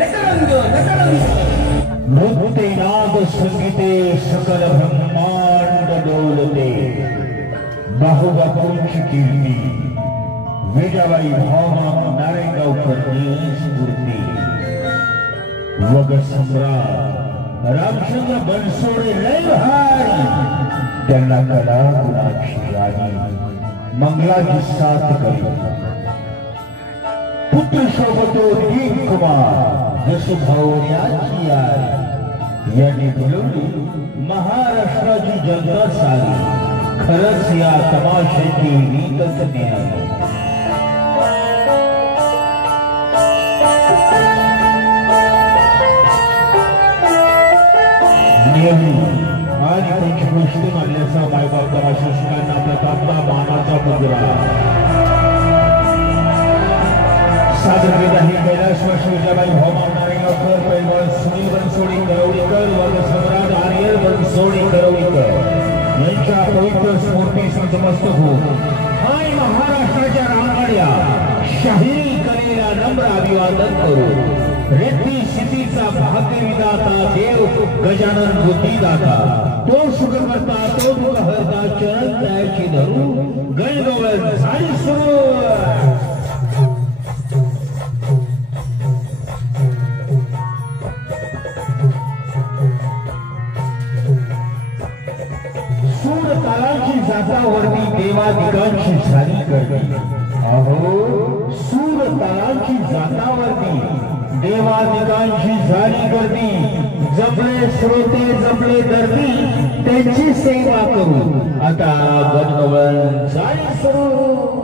नटरंग नृत्य नाद संगीते सकल ब्रह्मांड डोलते बाहुबापूंची कीर्ती विजाबाई भावना नारायणगावकरनी स्फूर्ती वग सम्राट रामचंद्र बनसोडे लय भारी त्यांना कला गुणाची आणि मंगलाची साथ करी पुत्र शोभतो दीप कुमार जसभावण्याची आई यांनी बोलवली महाराष्ट्राची जनता सारी खरंच या तमाशाची रीतच न्यारी आज पंचकृष्ण मानल्याचा मायबाप तमाशासकांना प्रतापला मानाचा मुद्रा सादर केला ही कैलासवासी विजाबाई भावना नारायणगावकर पैलवान सुनील बनसोडे करवलीकर वर्ग सम्राट आर्य बनसोडे करवलीकर यांच्या पवित्र स्मृती संतमस्तक हो आणि महाराष्ट्राच्या रांगाड्या शाहिरी कलेला नम्र अभिवादन करू रेती सिद्धीचा भाग्यविदाता देव गजानन बुद्धिदाता तो सुखकर्ता तो दुःखहर्ता चरण त्याची धरू गणगवळ झाली सुरू सूर तालाची जातावरती देवादिकांची झाली करती अहो सूर तालाची जातावरती देवादिकांची झाली गर्दी जपले श्रोते जपले दर्दी त्यांची सेवा करू आता गणगवळण झाली सुरू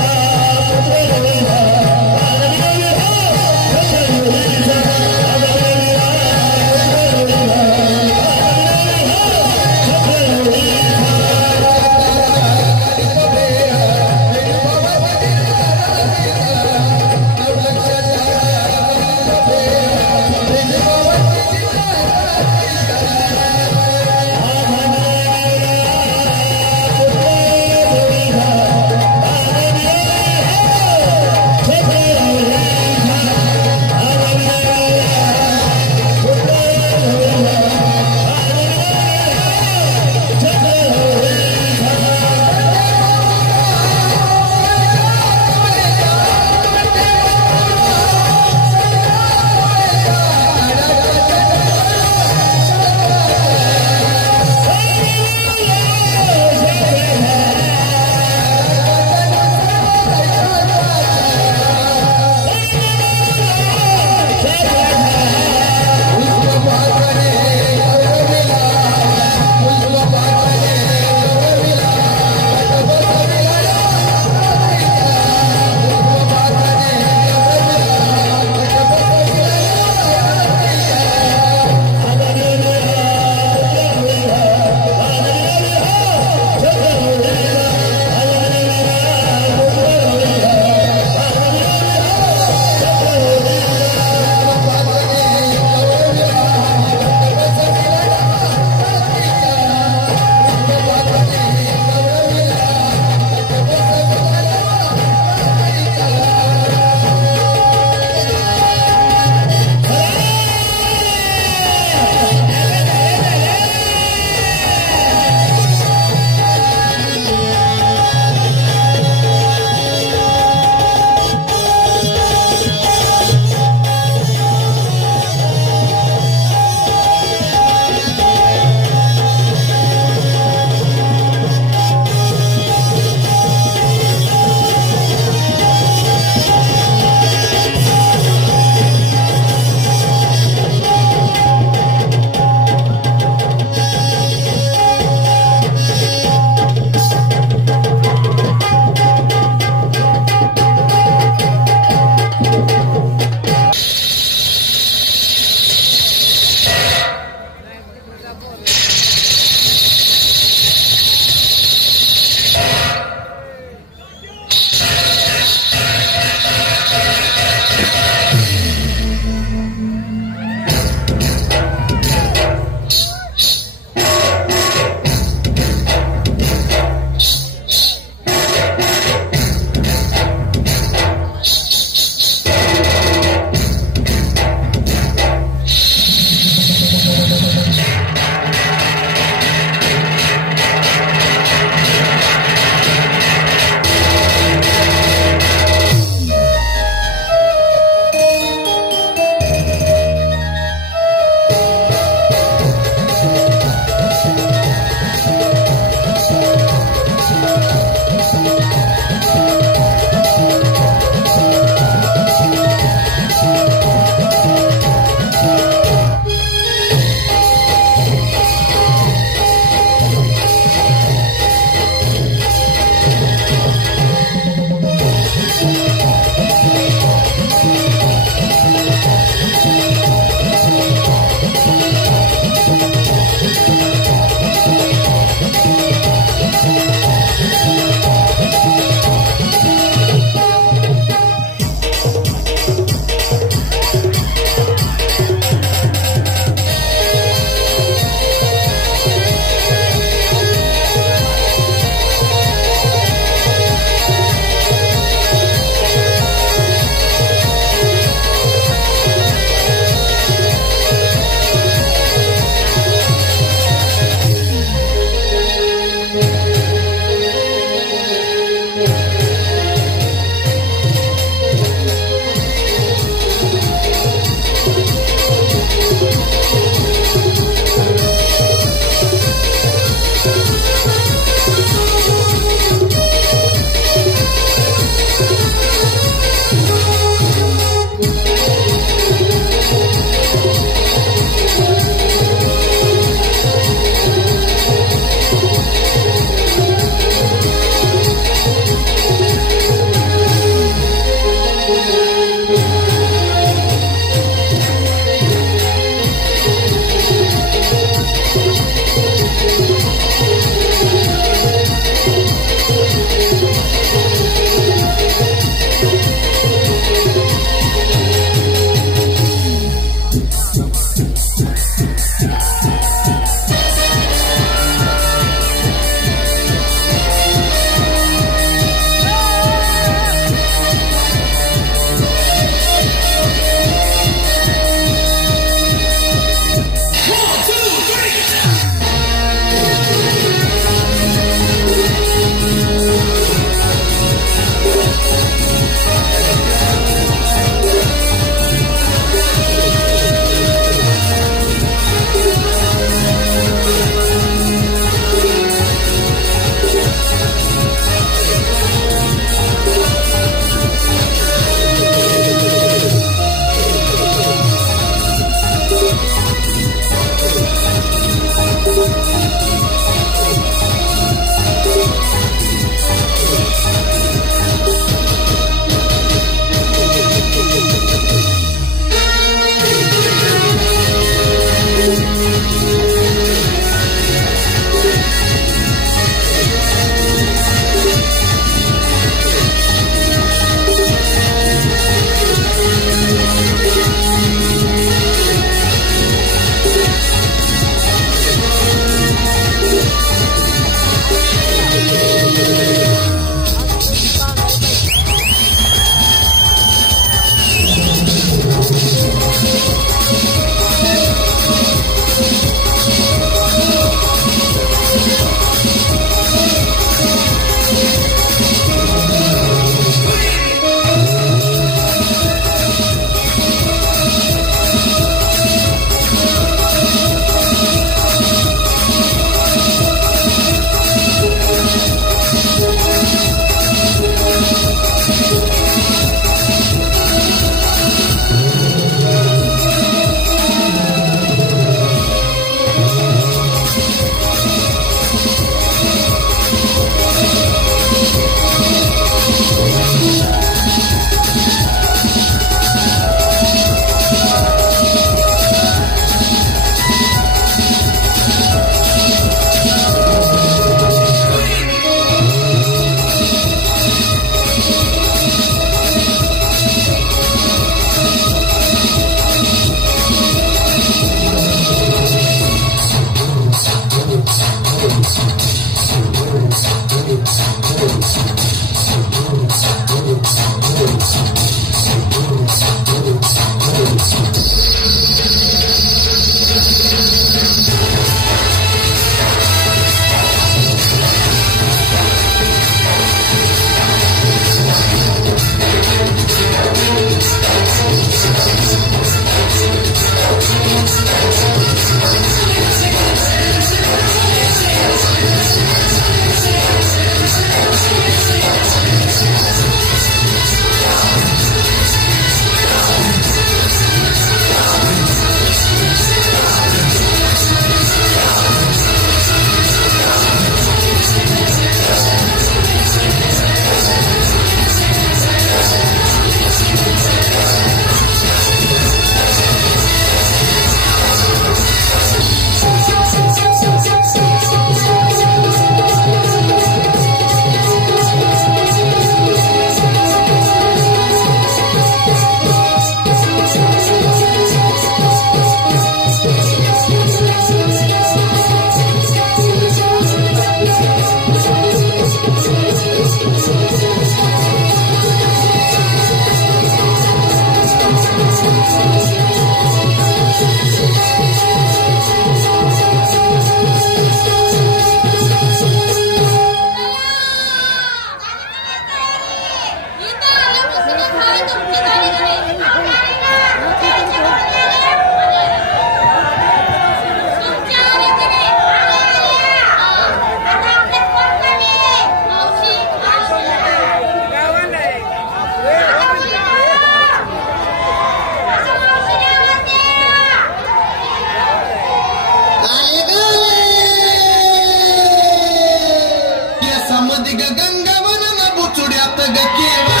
ग केवळा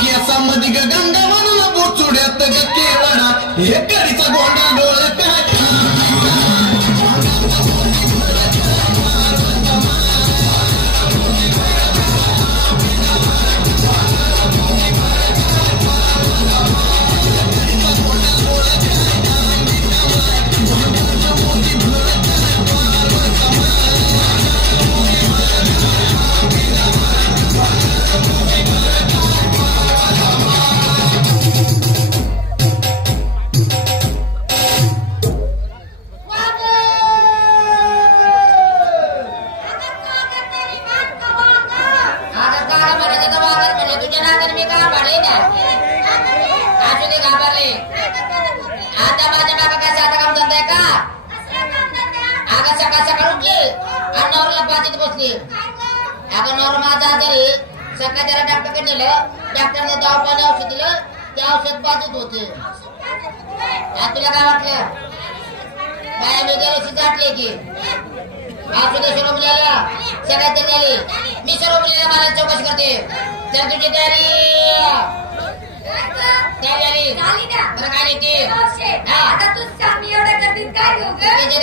केसामध्ये ग गंगा म्हणून बोचुड्यात ग केवळा हे कडीचा गोंडा डोळ्यात सकाळी त्याला डॉक्टरकडे नेलं डॉक्टरने दवा पाणी औषध दिलं ते औषध बाधित होते तुला काय वाटलं बाया मी गेल्याशी जाटले की औषध शोरूमला सगळ्यात त्यांनी आली मी शोरूमला मला चौकशी करते तर तुझी तयारी आली काय येते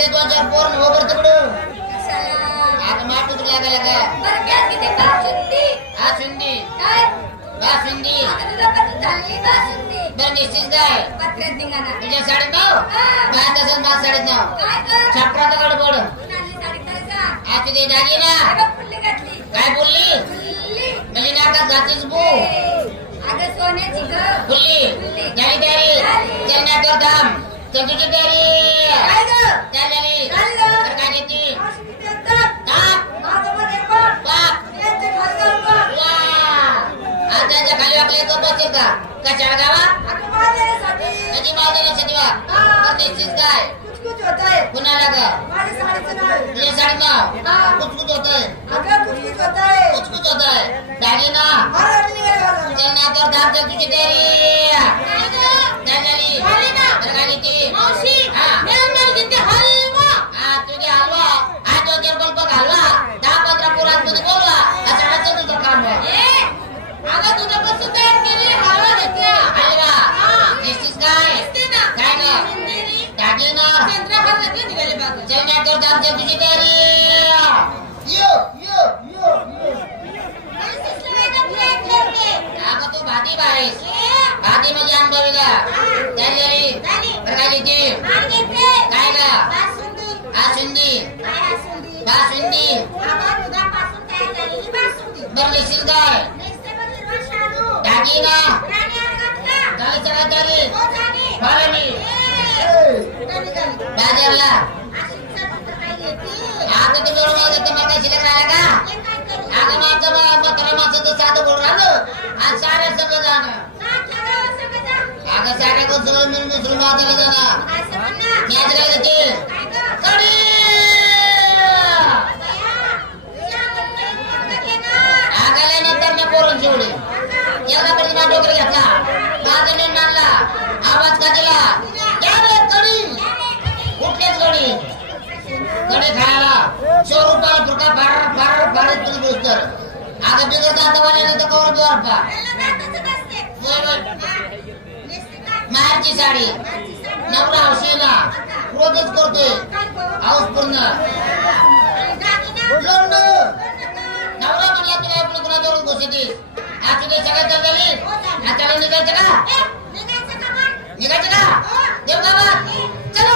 दोन चार पोर वगैरे तिकडून आता माटू तुला लागला का बासुंदी बासुंदी बरं निश्चित काय तुझ्या 9:30 बाहेर तसंच 9:30 छापरा तर गडबड आज तुझे दागिना काय बोलली म्हणजे नाकात घातीच बू फुल्ली झाली तयारी चलण्याकर धाम चल तुझी तयारी झाली काय घेते त्याच्या खाली आपल्या तो बसेल का कशा गावात कधी मावलेल्यासाठी निश्चित काय कुणाला का तुझे 9:30 कुचकुच होत आहे कुचकुच होत आहे दागिना चलण्याकर धाम चल तुझी तयारी झाली काय घेते तुझे हलवा हा 2-4 बल्ब घालवा 10-15 पोरांमध्ये बोलवा असा तुझं काम अगं तुझं कसं तयार केली हलवा घेतला हलवा निश्चित काय ना दागिना चलण्याकर धाम चल तुझी तयारी अगं तू भाती बाहेर भाती म्हणजे अनुभवी का तयारी काय घेते काय का बासुंदी बासुंदी बरं निश्चित काय दागिना झाली सगळ्यात झाली फॉलो बाजारला आता तू जोड मागत मला काही शिल्लक राहिला का आता माझं म्हातारा माणसाचं साधं बोलून राहिलं आणि साऱ्या सगळं जाणं अगं साऱ्या कोण सगळं मिळून मिसळून बाजारला जाणार मी आज काय घेते कडी आगाल्या नंतर ना पोरून शिवली एवढा प्रतिमा डोकरी घेतला माझा नेम आणला आवाज का दिला कडी कुठलेच कडी कडी खायला 100 रुपयाला फुटका फार फाडत तुझी गोष्ट अगं बिगर दातवाल्यानं तर कवर बिवारपा माहेरची साडी नवरा हौशीला रोजच करतोय हाऊस पूर्ण नवरा म्हणला तुला आपलं कुणाजवळ गोष्टी आज तुझे सगळ्यात झाली त्याला निघायचं का निघायचं का देव गावात चलो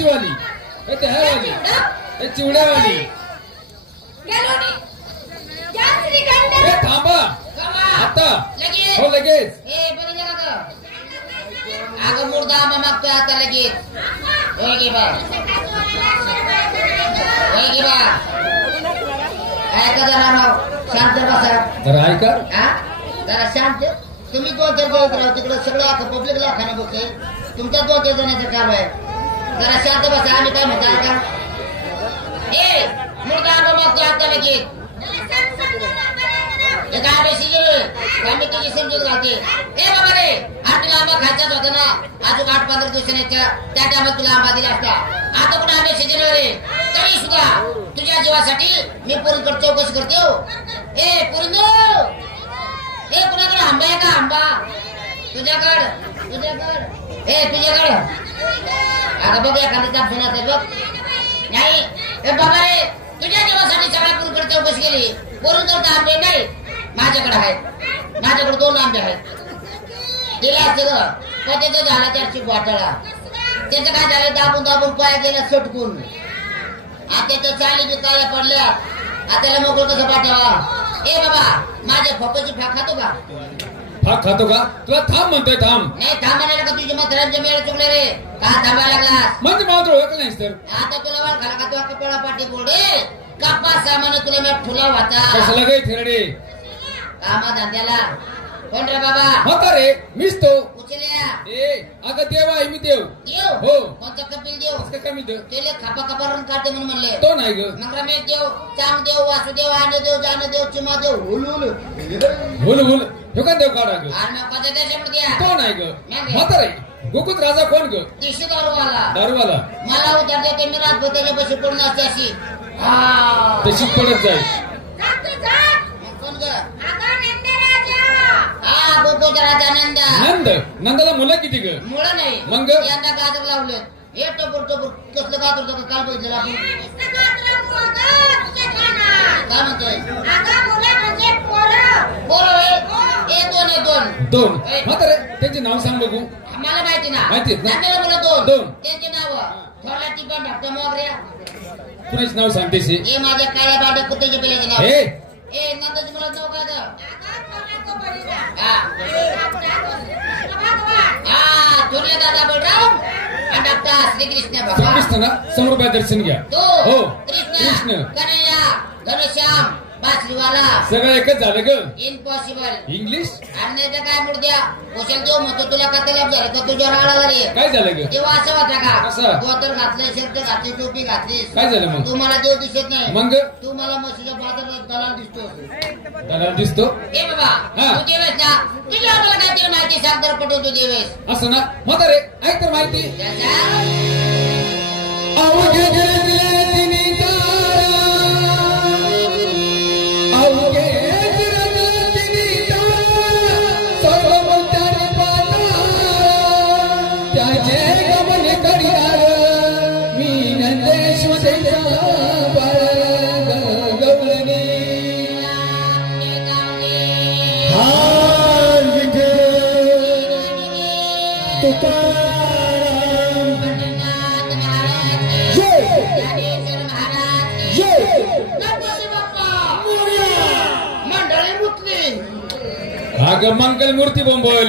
कच्ची वाली ते है वाली ते चिवड्यावाली ए थांबा आता हो लगेच अगं मुर्दा आंबा मागतोय आता लगेच होय की बा ऐका जरा राव शांत बसा जरा ऐका जरा शांत तुम्ही 2-4 दिवस राहा तिकडे सगळं अख्खं पब्लिकला खाणं बघतोय तुमच्या 2-4 जणांचं काम आहे जरा शांत बसा आम्ही काय म्हणतो का ए मुर्दा आंबा मागतोय आता लगेच आंबे शिजले आम्ही तुझी समजूत घालते ए बाबा रे आज तुला आंबा खायचाच होता ना अजून 8-15 दिवसांनी त्या टायमात तुला आंबा दिला असता आता कुठे आंबे शिजले रे तरी सुद्धा तुझ्या जीवासाठी मी पुरीकडे चौकशी करते हो ए पुरिंदो ए कुणाकडे आंबा आहे का आंबा तुझ्याकडे ए तुझ्याकडे अगं बघ एखाद्या फोन असेल बघ नाही ए बाबा रे तुझ्या जीवासाठी सगळ्या पुरीकडे चौकशी केली पुरिंदोर आंबे नाही माझ्याकडे आहेत माझ्याकडे 2 आंबे आहेत दिले असते ग त्याचं झाला त्याची घोटाळा त्याचं काय झालं दाबून पाया गेला सटकून आता त्याच्या चाली बी काळ्या पडल्या आता त्याला मोकळ कसं पाठवा ए बाबा माझ्या फपाची फाक खातो का फाक खातो का तुला थांब म्हणतोय थांब नाही थांब म्हणाला का तुझ्या म्हाताऱ्यांचे मेळ चुकले रे का थांबायला लागला म्हणजे मात्र ओळख नाहीस तर आता तुला वाळ खाला का तुला कपडा पाठी बोलडे कापा सामान तुला मी फुला होता कसला गई थेरडे कामा धंद्याला कोण रे बाबा होता रे मीच तो उचल्या ए अगं देव आहे मी देव देव हो कोणता कपिल देव कसं काय मी देव तेले खापा रन काढते म्हणून म्हणले तो नाही ग मग रमेश देव चांग देव वासुदेव आने देव जान देव चिमा देव हुल भूल हे का देव काढा ग आणि मग माझ्या देशामध्ये तो नाही ग होता रे गोकुत राजा कोण ग दिशी दारूवाला दारूवाला मला उद्या देते मी रात त्याच्या पैसे पडून असते अशी तशी पडत जाईल कोण ग हा गोकुळचा राजा नंद नंदाला मुलं किती ग मुळं नाही मग यंदा गाजर लावले हे टपूर कसलं गाजर होतं काल बघितलं आपण काय म्हणतोय दोन म्हातारे त्यांचे नाव सांग बघू मला माहिती ना माहिती मुलं दोन त्यांचे नाव थोडा टिपा ढाकटा मोगऱ्या कुणाच नाव सांगतेस हे माझ्या काळ्या बाड्या कुत्याचे पिल्याचे नाव ए नंदाची मुलं नाव काय थोरले दादा बलराम आणि डॉक्टर श्रीकृष्ण कृष्ण ना समोर दर्शन घ्या तो कृष्ण कन्हैया घनश्याम बासरीवाला सगळं एकच झालं ग इम्पॉसिबल इंग्लिश आणि काय मुर्द्या कुशल देव म्हणतो तुला का तलाप झालं तर तुझ्यावर आला रे काय झालं ग तेव्हा असं होता का असं गोतर घातलंय शर्ट घातली टोपी घातलीस काय झालं मग तुम्हाला देव दिसत नाही मग तू मला म्हशीच्या बाजारात दलाल दिसतो दलाल दिसतो ए बाबा तू देवेस ना तुझ्या मला काहीतरी माहिती सांग तर पटवून तू देवेस असं ना म्हातारे ऐक तर माहिती अगं मंगल मूर्ती बोंबल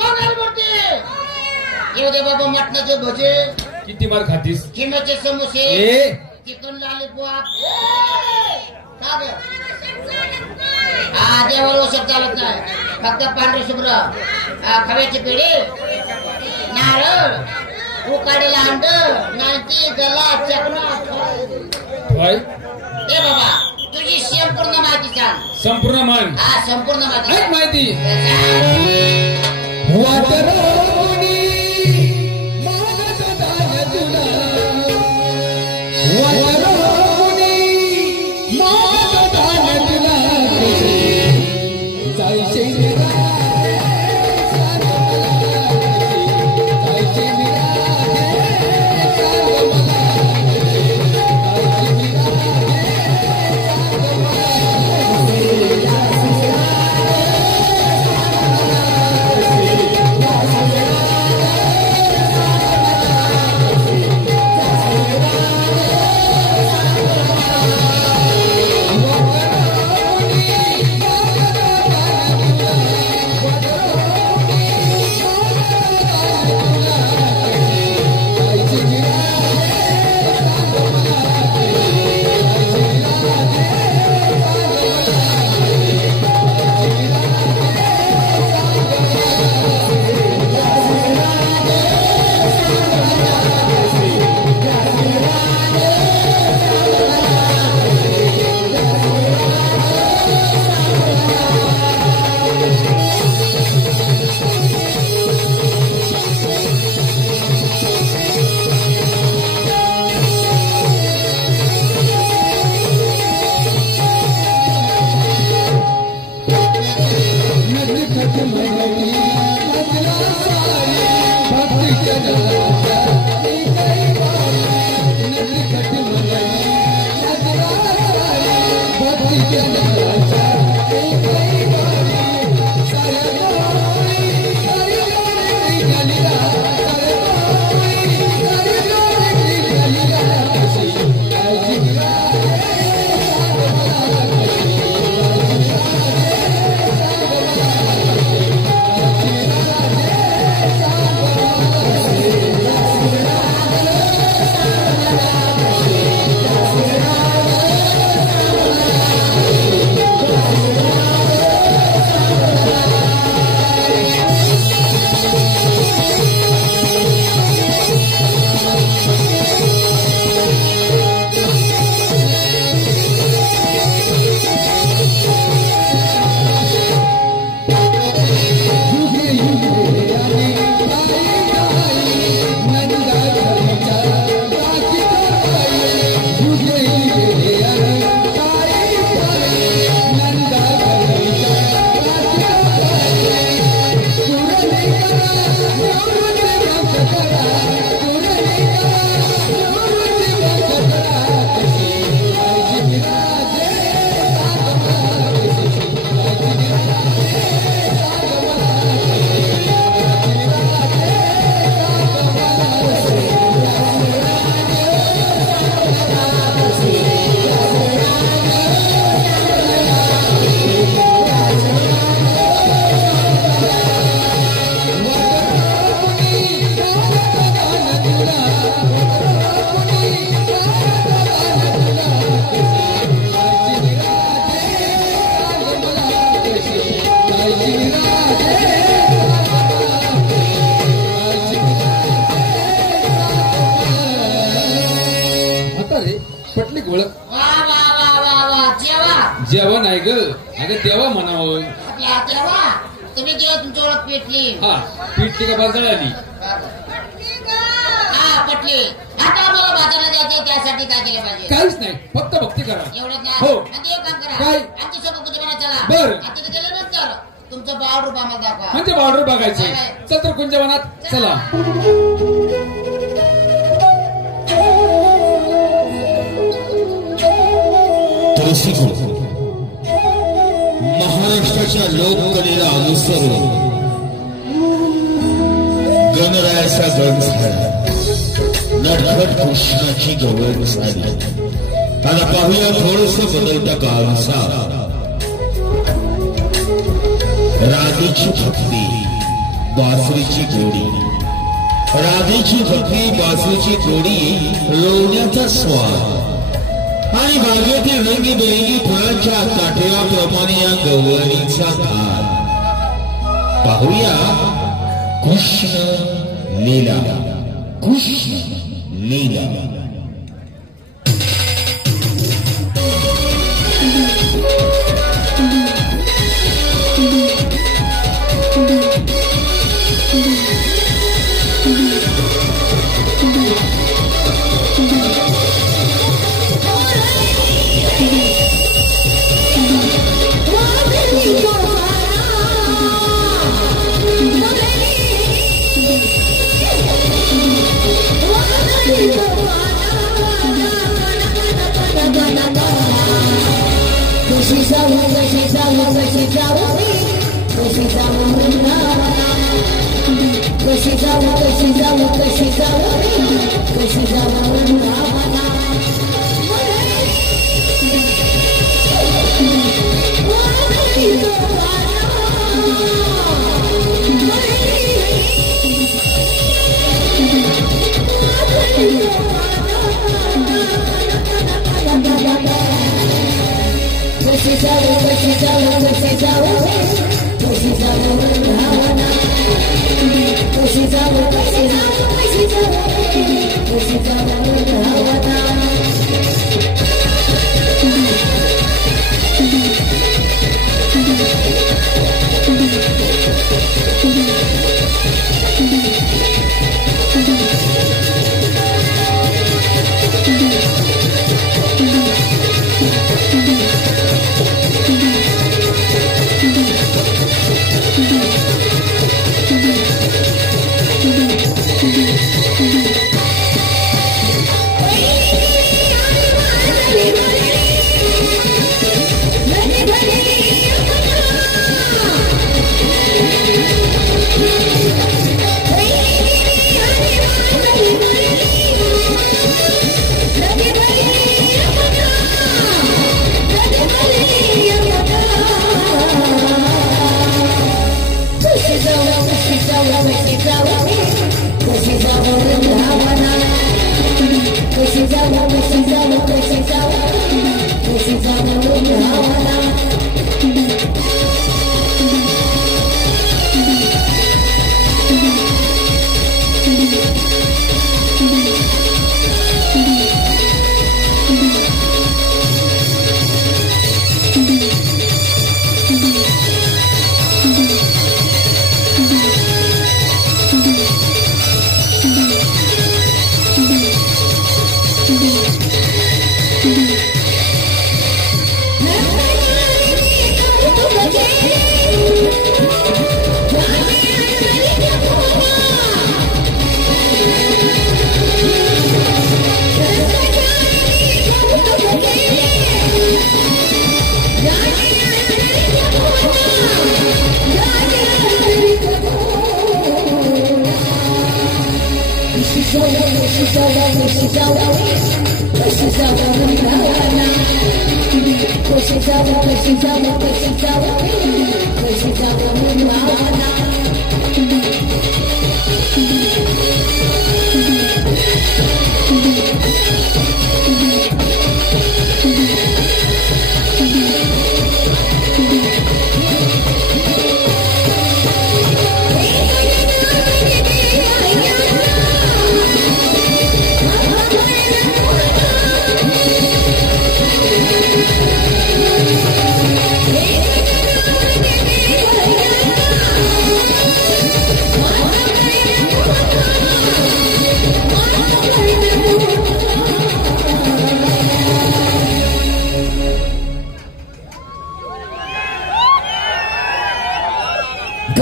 मंगल मूर्ती येऊ दे बाबा मटणाचे भजे किती मार खातीस किंमतचे समोसे चिकन लॉलीपॉप देवाला औषध चालत नाही फक्त पांढरे शुभ्र खव्याची पेढी नारळ उकाडेला अंड नाईन्टी गला चकना ए बाबा तुझी संपूर्ण माहिती सांग संपूर्ण मान संपूर्ण माहिती माहिती जेव्हा नाही ग अगं तेव्हा म्हणावं. आपल्या तेव्हा तुम्ही जेव्हा तुमची ओळख पेटली. हा पीठली का बाजार आली. हा पटली. आता आम्हाला बाजारात द्यायचे त्यासाठी काय केलं पाहिजे. काहीच नाही फक्त भक्ती करा. एवढंच हो. नाही. आणि एक काम करा. काय? आमची सभापती म्हणा चला. बरं. आता तिथे गेल्यानंतर तुमचं बावरूप आम्हाला दाखवा. म्हणजे बॉर्डर बघायचे. चल तर कुंजवनात चला. महाराष्ट्राच्या लोककलेला अनुसरून गणरायाचा गण झाला. नटखट कृष्णाची गवळ झाली. आता पाहूया थोडस बदलता काळानुसार राधेची भक्ती बासरीची गोडी. राधेची भक्ती बासरीची गोडी लोण्याचा स्वाद आणि बागेतील रंगीबेरंगी फळांच्या काठेवाप्रमाणे या गवळणीचा धार. पाहूया कृष्ण लीला. कृष्ण लीला.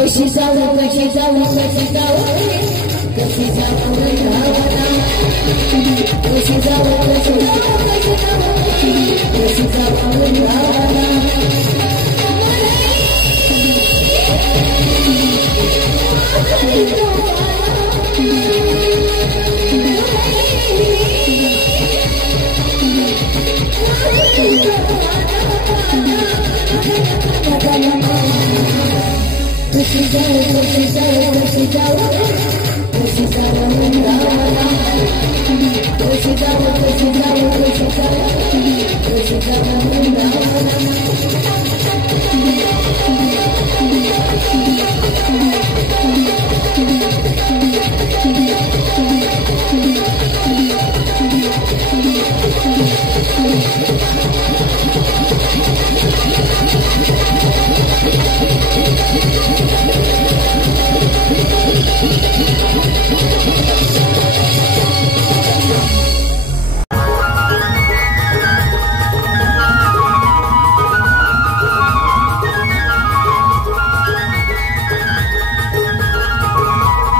कशी जाऊ कशी जाऊ कशी जाऊ कशी जाऊ गावाला कशी जाऊ कशी जाऊ कशी जाऊ कशी जाऊ गावाला कशी जाऊ कशी जाऊ कशी जाऊ